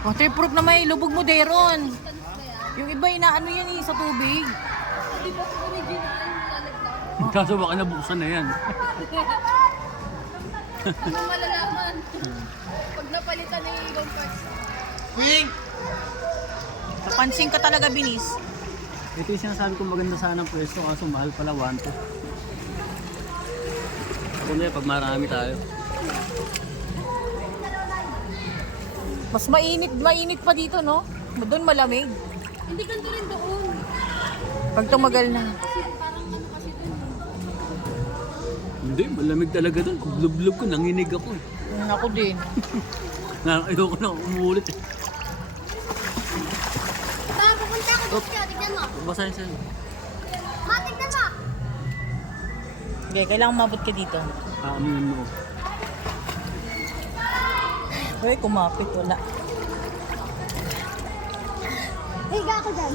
Waterproof na may lubog mo, Deron. Yung iba, inaano yan eh, sa tubig. Di ba original? Lalaglag. Kaso baka nabuksan na yan. Ano malalaman? Pag napalitan na yung ibang parts. Kapansin ka talaga, Binis. Ito yung sinasabi ko maganda sana ang pwesto kaso mahal pala 1 to. Ako na pag marami tayo. Mas mainit pa dito, no? Doon malamig. Hindi ganito rin doon. Pag tumagal na. Kasi parang ano kasi doon. Hindi, malamig talaga doon. Kublub-blub ko, nanginig ako eh. Ako din. Ayoko na umulit eh. Baka pupunta ako dito. Tignan mo. Basahin sa'yo. Ma, tignan mo. Okay, kailangan mabot ka dito. Aaminin mo. Uy, kumapit, wala. Higa ako dyan.